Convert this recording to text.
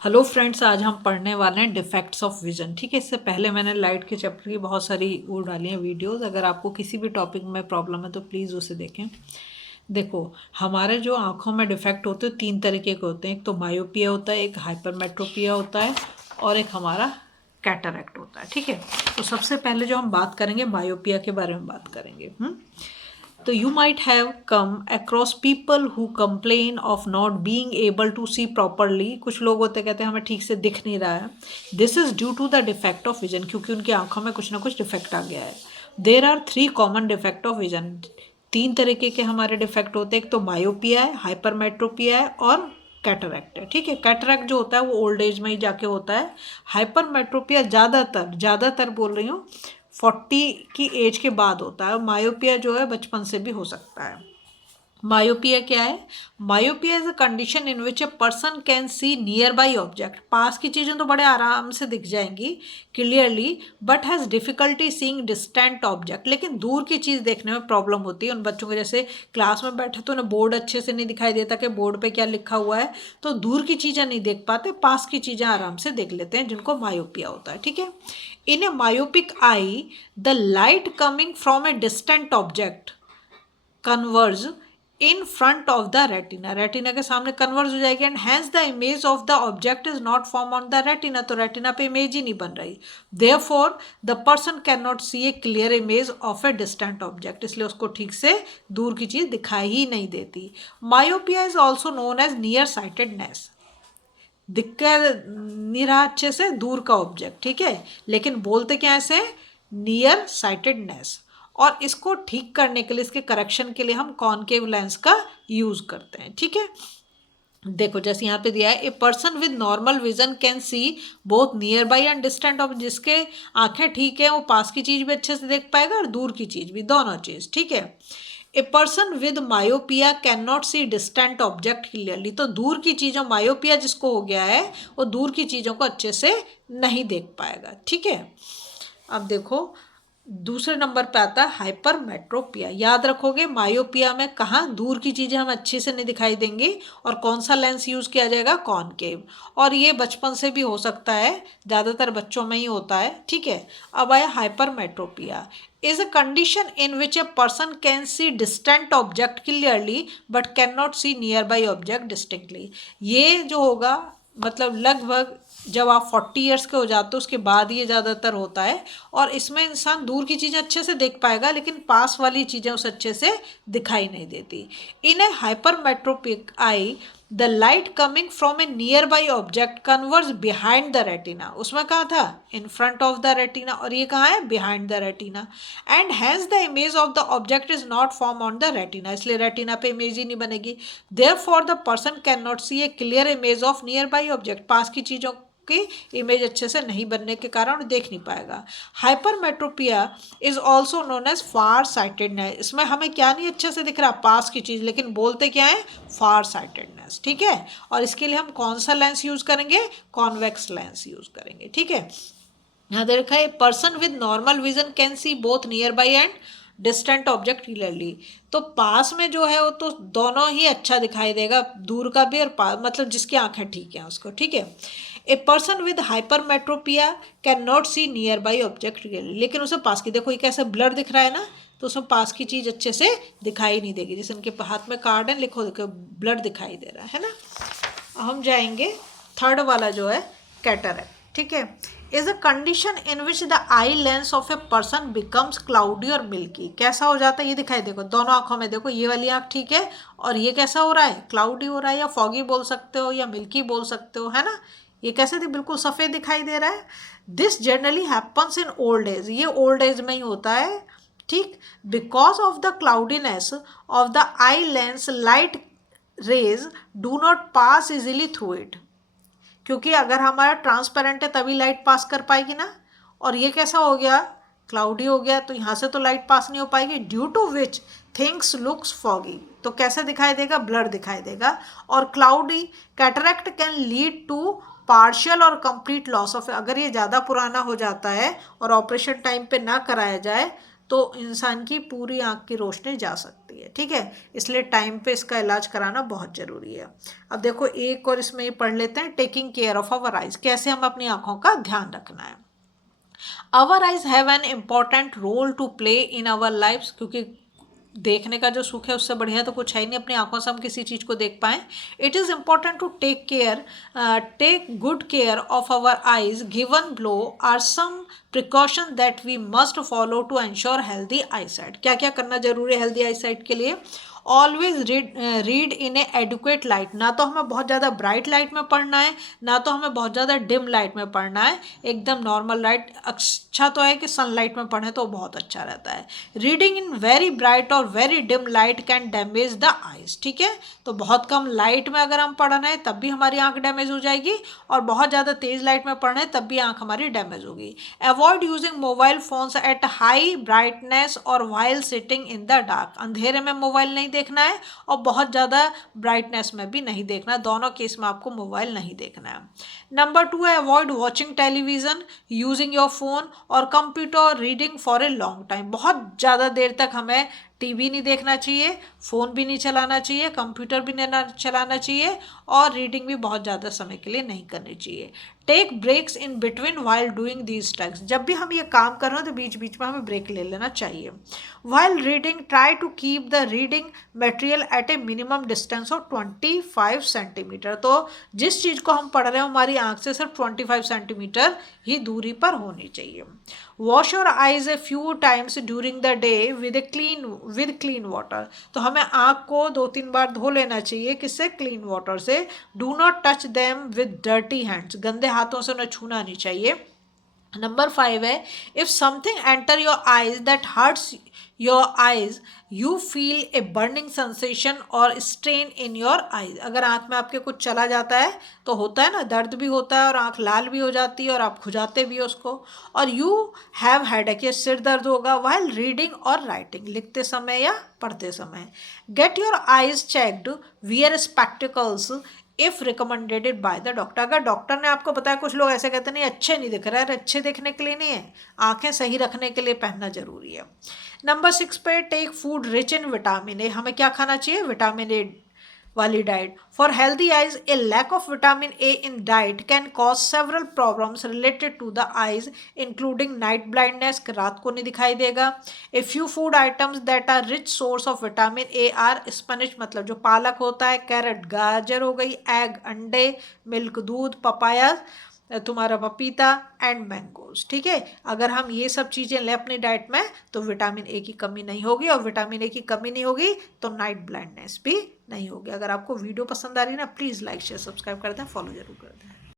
Hello friends, आज हम पढ़ने वाले हैं डिफेक्ट्स ऑफ विजन। ठीक है, इससे पहले मैंने लाइट के चैप्टर की बहुत सारी वो डाली हैं वीडियोस। अगर आपको किसी भी टॉपिक में प्रॉब्लम है तो प्लीज़ उसे देखें। देखो, हमारे जो आँखों में डिफेक्ट होते हैं तीन तरीके के होते हैं। एक तो मायोपिया होता है, एक हाइपरमेट्रोपिया होता है और एक हमारा कैटरैक्ट होता है। ठीक है, तो सबसे पहले जो हम बात करेंगे मायोपिया के बारे में बात करेंगे। तो you might have come across people who complain of not being able to see properly। कुछ लोग होते कहते हैं हमें ठीक से दिख नहीं रहा है। This is due to the defect of vision, क्योंकि उनकी आंखों में कुछ ना कुछ डिफेक्ट आ गया है। There are three common defect of vision। तीन तरीके के हमारे डिफेक्ट होते हैं। एक तो मायोपिया है, हाइपरमेट्रोपिया है और कैटरैक्ट है। ठीक है, कैटरैक्ट जो होता है वो ओल्ड एज में ही जाके होता है। हाइपरमेट्रोपिया ज़्यादातर बोल रही हूँ 40 की एज के बाद होता है। मायोपिया जो है बचपन से भी हो सकता है। मायोपिया क्या है? Myopia is a condition in which a person can see near by object. पास की चीज़ें तो बड़े आराम से दिख जाएंगी clearly, but has difficulty seeing distant object. लेकिन दूर की चीज़ देखने में प्रॉब्लम होती है उन बच्चों को। जैसे क्लास में बैठे तो उन्हें बोर्ड अच्छे से नहीं दिखाई देता कि बोर्ड पे क्या लिखा हुआ है, तो दूर की चीज़ें नहीं देख पाते, पास की चीज़ें आराम से देख लेते हैं, जिनको मायोपिया होता है। ठीक है, in a myopic eye the light coming from a distant object converge in front of the retina. Retina के सामने कन्वर्ज हो जाएगी and hence the image of the object is not form on the retina. तो retina पे image ही नहीं बन रही। Therefore the person can not see a clear image of a distant object. इसलिए उसको ठीक से दूर की चीज दिखाई ही नहीं देती। Myopia is also known as near sightedness. दिख नहीं रहा अच्छे से दूर का ऑब्जेक्ट, ठीक है, लेकिन बोलते क्या ऐसे? Near sightedness. और इसको ठीक करने के लिए, इसके करेक्शन के लिए हम कॉनकेव लेंस का यूज करते हैं। ठीक है, देखो जैसे यहाँ पे दिया है, a person with normal vision can C both near by and distant object. जिसके आंखें ठीक है वो पास की चीज भी अच्छे से देख पाएगा और दूर की चीज भी, दोनों चीज। ठीक है, a person with myopia can not C distant object clearly. तो दूर की चीज़ों, मायोपिया जिसको हो गया है वो दूर की चीज़ों को अच्छे से नहीं देख पाएगा। ठीक है, अब देखो दूसरे नंबर पे आता है हाइपरमेट्रोपिया। याद रखोगे मायोपिया में कहाँ दूर की चीज़ें हम अच्छे से नहीं दिखाई देंगी और कौन सा लेंस यूज़ किया जाएगा? कॉनकेव। और ये बचपन से भी हो सकता है, ज़्यादातर बच्चों में ही होता है। ठीक है, अब आया hypermetropia. Is a condition in which a person can see distant object clearly but can not see near by object distinctly. ये जो होगा मतलब लगभग जब आप 40 ईयर्स के हो जाते हो उसके बाद ये ज़्यादातर होता है। और इसमें इंसान दूर की चीज़ें अच्छे से देख पाएगा लेकिन पास वाली चीज़ें उसे अच्छे से दिखाई नहीं देती। In a hypermetropic eye the light coming from a near by object converges behind the retina. उसमें कहा था in front of the retina, और ये कहाँ है? Behind the retina. And hence the image of the object is not form on the retina. इसलिए retina पे image ही नहीं बनेगी। Therefore the person can not see a clear image of near by object. पास की चीज़ों की image अच्छे से नहीं बनने के कारण देख नहीं पाएगा। Hypermetropia is also known as far sightedness. इसमें हमें क्या नहीं अच्छे से दिख रहा? पास की चीज़, लेकिन बोलते क्या है? फार साइटेडनेस। ठीक है, और इसके लिए हम कौन सा लेंस यूज करेंगे? कॉन्वेक्स लेंस यूज करेंगे। ठीक है, यहाँ देखा है person with normal vision can C both near by and distant object clearly. तो पास में जो है वो तो दोनों ही अच्छा दिखाई देगा, दूर का भी और पास, मतलब जिसकी आंखें ठीक हैं उसको। ठीक है, a person with hypermetropia can not see near by object clearly. लेकिन उसे पास की, देखो ये कैसे ब्लर दिख रहा है ना, तो उसमें पास की चीज़ अच्छे से दिखाई नहीं देगी। जैसे उनके हाथ में कार्ड है, लिखो देखो ब्लर दिखाई दे रहा है ना। हम जाएंगे थर्ड वाला जो है कैटरैक्ट। ठीक है, is a condition in which the eye lens of a person becomes cloudy और मिल्की। कैसा हो जाता है ये दिखाई, देखो दोनों आंखों में, देखो ये वाली आंख ठीक है और ये कैसा हो रहा है? क्लाउडी हो रहा है, या फॉगी बोल सकते हो या मिल्की बोल सकते हो, है ना। ये कैसे बिल्कुल सफ़ेद दिखाई दे रहा है। This generally happens in old age. ये ओल्ड एज में ही होता है। ठीक, because of the cloudiness of the eye lens light rays do not pass easily through it. क्योंकि अगर हमारा ट्रांसपेरेंट है तभी लाइट पास कर पाएगी ना, और ये कैसा हो गया? क्लाउडी हो गया, तो यहाँ से तो लाइट पास नहीं हो पाएगी। Due to which things looks foggy. तो कैसे दिखाई देगा? ब्लर दिखाई देगा। और cloudy cataract can lead to partial और कंप्लीट लॉस ऑफ। अगर ये ज़्यादा पुराना हो जाता है और ऑपरेशन टाइम पे ना कराया जाए तो इंसान की पूरी आँख की रोशनी जा सकती है, ठीक है। इसलिए टाइम पे इसका इलाज कराना बहुत ज़रूरी है। अब देखो एक और इसमें ये पढ़ लेते हैं, taking care of our eyes, कैसे हम अपनी आँखों का ध्यान रखना है। Our eyes have an important role to play in our lifes, क्योंकि देखने का जो सुख है उससे बढ़िया तो कुछ है ही नहीं, अपनी आंखों से हम किसी चीज़ को देख पाएँ। It is important to take good care of our eyes, given below are some precaution that we must follow to ensure healthy eye sight. क्या क्या करना जरूरी है हेल्दी आई साइट के लिए? Always read in a adequate light, ना तो हमें बहुत ज़्यादा ब्राइट लाइट में पढ़ना है, ना तो हमें बहुत ज़्यादा डिम लाइट में पढ़ना है, एकदम नॉर्मल लाइट। अच्छा तो है कि सनलाइट में पढ़ें तो बहुत अच्छा रहता है। रीडिंग इन वेरी ब्राइट और very dim light can damage the eyes, ठीक है। तो बहुत कम लाइट में अगर हम पढ़ रहे हैं तब भी हमारी आंख डैमेज हो जाएगी, और बहुत ज़्यादा तेज़ लाइट में पढ़ रहे हैं तब भी आंख हमारी डैमेज होगी। Avoid using mobile phones at high brightness और while sitting in the dark, अंधेरे में मोबाइल नहीं देखना है और बहुत ज़्यादा ब्राइटनेस में भी नहीं देखना है, दोनों केस में आपको मोबाइल नहीं देखना है। नंबर 2 है avoid watching television, using your phone और computer reading for a long time. बहुत ज़्यादा देर तक हमें टीवी नहीं देखना चाहिए, फ़ोन भी नहीं चलाना चाहिए, कंप्यूटर भी नहीं चलाना चाहिए, और रीडिंग भी बहुत ज़्यादा समय के लिए नहीं करनी चाहिए। Take breaks in between while doing these task, जब भी हम ये काम कर रहे हो तो बीच बीच में हमें ब्रेक ले लेना चाहिए। While reading try to keep the reading material at a minimum distance of 25 centimetre, तो जिस चीज़ को हम पढ़ रहे हो हमारी आंख से सिर्फ 25 सेंटीमीटर ही दूरी पर होनी चाहिए। Wash your eyes a few times during the day with clean water, तो हमें आँख को 2-3 बार धो लेना चाहिए, किससे? क्लीन वाटर से। Do not touch them with dirty hands, गंदे हाथों से उन्हें छूना नहीं चाहिए। नंबर 5 है if something enter your eyes that hurts your eyes you feel a burning sensation और स्ट्रेन इन योर आइज, अगर आंख में आपके कुछ चला जाता है तो होता है ना, दर्द भी होता है और आंख लाल भी हो जाती है और आप खुजाते भी हो उसको, और यू हैव हेडेक, ये सिर दर्द होगा व्हाइल रीडिंग और राइटिंग, लिखते समय या पढ़ते समय। Get your eyes checked, wear spectacles if recommended by the doctor, अगर डॉक्टर ने आपको बताया, कुछ लोग ऐसे कहते नहीं अच्छे नहीं दिख रहा है, अच्छे देखने के लिए नहीं है, आंखें सही रखने के लिए पहनना जरूरी है। नंबर 6 पे take food rich in vitamin A, हमें क्या खाना चाहिए? विटामिन ए वाली diet. For healthy eyes a lack of vitamin A in diet can cause several problems related to the eyes including night blindness, रात को नहीं दिखाई देगा। A few food items that are rich source of vitamin A are spinach, मतलब जो पालक होता है, कैरेट गाजर हो गई, एग अंडे, मिल्क दूध, पपाया तुम्हारा पपीता एंड मैंगोज, ठीक है। अगर हम ये सब चीज़ें लें अपनी डाइट में तो विटामिन ए की कमी नहीं होगी, और विटामिन ए की कमी नहीं होगी तो नाइट ब्लाइंडनेस भी नहीं होगी। अगर आपको वीडियो पसंद आ रही है ना, प्लीज़ लाइक शेयर सब्सक्राइब कर दें, फॉलो जरूर कर दें।